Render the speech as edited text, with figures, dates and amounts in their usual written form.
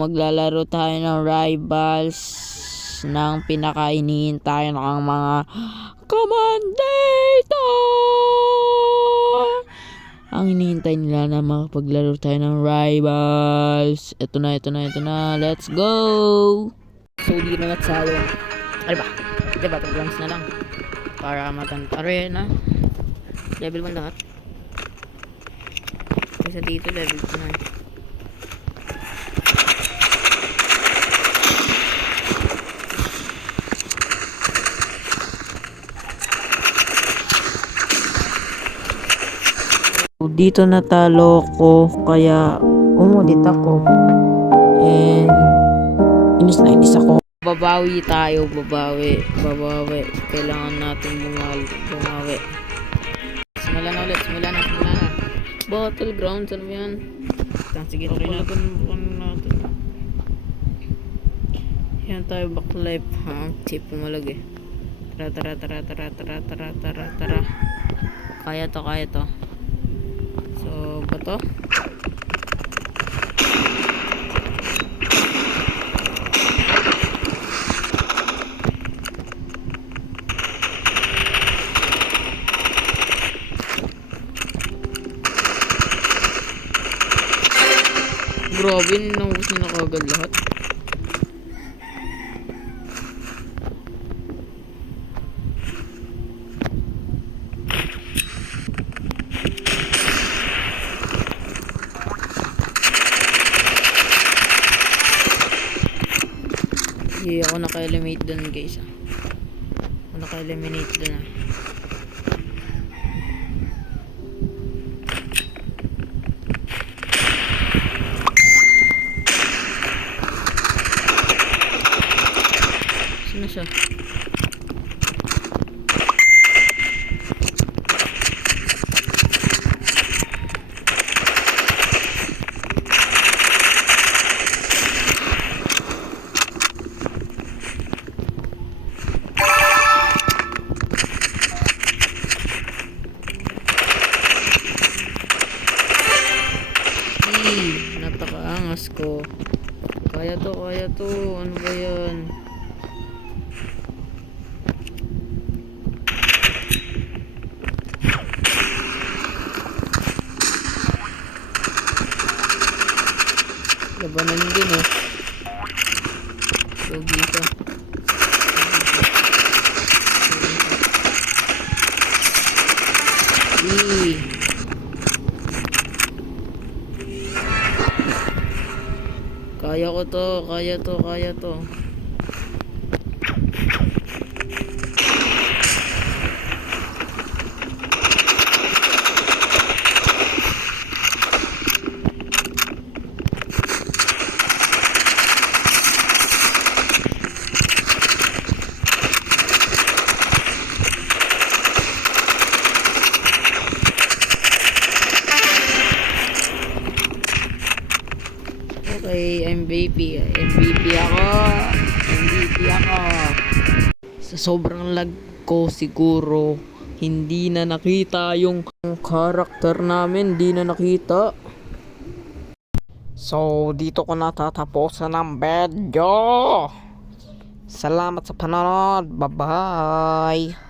Maglalaro tayo ng rivals ng pinakainihintayan ng mga commentator. Ang hinihintay nila na makapaglaro tayo ng rivals. Ito na. Let's go! So, di na nagsalo. Ano ba? Diba, programs na lang. Para matantare na. Level 1 lahat. Isa dito, level 2 na. Dito natalo ko kaya umudit ako and inis ako. Babawi tayo, babawi. Kailangan natin bumawi. Simula na ulit. Battlegrounds, ano yan? Sige, okay natin. Yan tayo, back life. Chip pumalag eh. Tara. Kaya to. So, bato. Grabe, naubos na kagad lahat. Hindi ako naka-eliminate dun guys. Ako naka-eliminate dun Sino siya? Napakaangas ko. Kaya to. Ano ba yan? Labanan din So dito. Kaya to. Okay, MVP ako. Sa sobrang lag ko siguro hindi na nakita yung character namin, hindi na nakita. So dito ko natatapusan ang video. Salamat sa panonood. Bye bye.